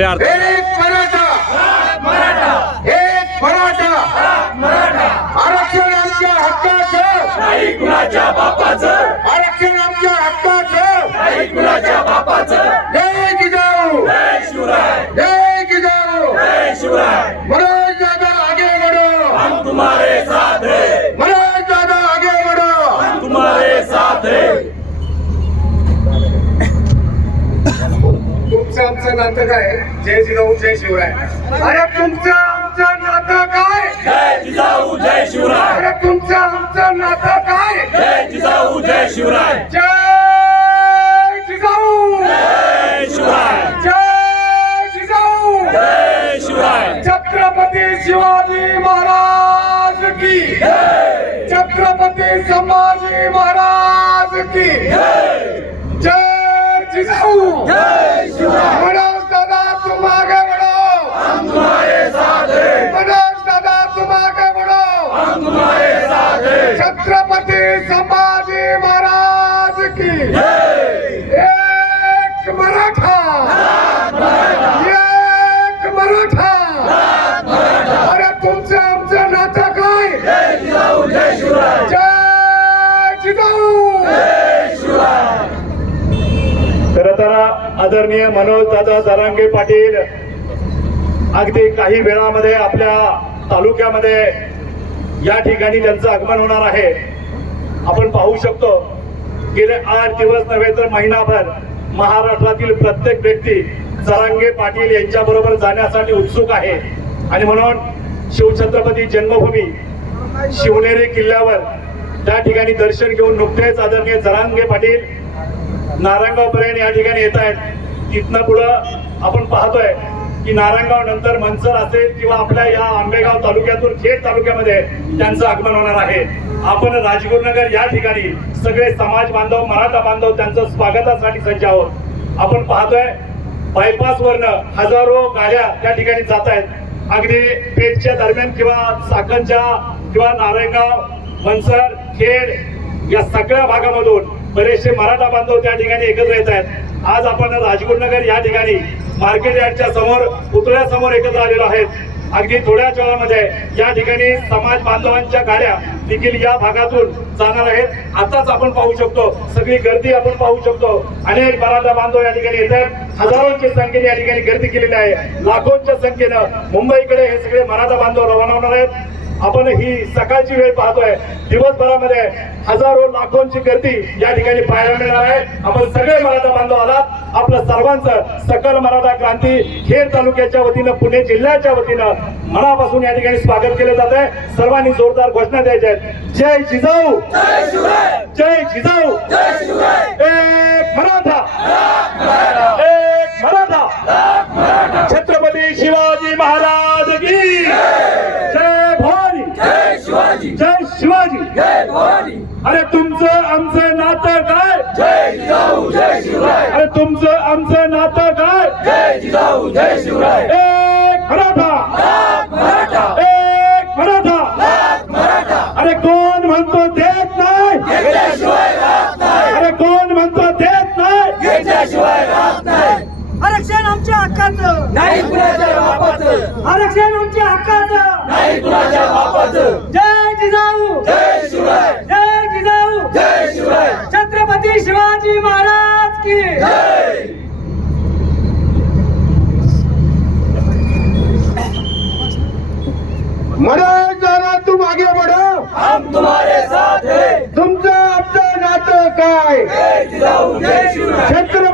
अरे अर्थ एक मराठा. एक मराठा. आरक्षण आमच्या हक्काचं. नाही कुणाच्या बापाचं. आरक्षण आमच्या हक्काचं नाही कुणाच्या बापाचं जय जिजाऊ जय शिवराय जय जिजाऊ जय शिवराय मनोज दादा आगे बढ़ो हम तुम्हारे साथ है मनोज दादा आगे बढ़ो हम तुम्हारे साथ है तुमचं आमचं नातं काय? जय जिजाऊ जय शिवराय. अरे तुमचं आमचं नातं काय? जय जिजाऊ जय शिवराय. अरे तुमचं आमचं नातं काय? जय जिजाऊ जय शिवराय. जय जिजाऊ. जय शिवराय. जय जिजाऊ. जय शिवराय. छत्रपती शिवाजी महाराज की. छत्रपती संभाजी महाराज की. जिजाऊ जय शिवराय! मनोज दादा तुम आगे बढ़ो हम तुम्हारे साथ है मनोज दादा तुम आगे बढ़ो हम तुम्हारे साथ है छत्रपती संभाजी महाराज की एक मराठा एक मराठा अरे तुमचं आमचं नातं काय जय जिजाऊ जय शिवराय जय जिजाऊ जय शिवराय सातारा तर आदरणीय मनोज दादा जरांगे पाटील. अगदी काही वेळामध्ये आपल्या तालुक्यामध्ये या ठिकाणी त्यांचं आगमन होणार आहे. आपण पाहू शकतो गेले आठ दिवस नव्हे तर महिनाभर महाराष्ट्रातील प्रत्येक व्यक्ती जरांगे पाटील यांच्या बरोबर जाण्यासाठी उत्सुक आहे. आणि म्हणून शिवछत्रपती जन्मभूमी शिवनेरी किल्ल्यावर त्या ठिकाणी दर्शन घेऊन नुकतेच आदरणीय जरांगे पाटील नारायणगाव पर्यंत या ठिकाणी येत आहेत. तिथनं पुढं आपण पाहतोय की नारायणगाव नंतर मनसर असेल किंवा आपल्या या आंबेगाव तालुक्यातून खेड तालुक्यामध्ये त्यांचं आगमन होणार आहे. आपण राजगुरुनगर या ठिकाणी सगळे समाज बांधव मराठा बांधव त्यांचं स्वागतासाठी सज्ज आहोत. आपण पाहतोय बायपास वरनं हजारो गाड्या त्या ठिकाणी जात आहेत. अगदी पेठच्या दरम्यान किंवा साखरच्या किंवा नारायणगाव मनसर खेड या सगळ्या भागामधून बरेचसे मराठा बांधव त्या ठिकाणी एकत्र येत आहेत. आज आपण राजगुरुनगर या ठिकाणी मार्केट यार्डच्या समोर पुतळ्यासमोर एकत्र आलेलो आहेत. अगदी थोड्याच वेळामध्ये या ठिकाणी समाज बांधवांच्या गाड्या देखील या भागातून जाणार आहेत. आताच आपण पाहू शकतो सगळी गर्दी आपण पाहू शकतो. अनेक मराठा बांधव या ठिकाणी येत आहेत. हजारोंच्या संख्येने या ठिकाणी गर्दी केलेली आहे. लाखोंच्या संख्येनं मुंबईकडे हे सगळे मराठा बांधव रवाना होणार आहेत. आपण ही सकाळची वेळ पाहतोय. दिवसभरामध्ये हजारो लाखोंची गर्दी या ठिकाणी पाहायला मिळणार आहे. आपण सगळे मराठा बांधव आलात. आपलं सर्वांचं सकल मराठा क्रांती खेड तालुक्याच्या वतीनं पुणे जिल्ह्याच्या वतीनं मनापासून या ठिकाणी स्वागत केलं जात आहे. सर्वांनी जोरदार घोषणा द्यायच्या आहेत. जय जिजाऊ! जय जिजाऊ! एक मराठा! एक मराठा छत्रपती शिवाजी महाराज की जय भवानी जय शिवाजी जय शिवाजी जय भवानी अरे तुमचं आमचं नातं काय? जय जिजाऊ जय शिवराय. अरे तुमचं आमचं नातं काय? जय जिजाऊ जय शिवराय. की मरा जाना तुम आगे बढ़ो. हम तुम्हारे साथ हैं। तुमचं आमचं नातं काय? छत्रपती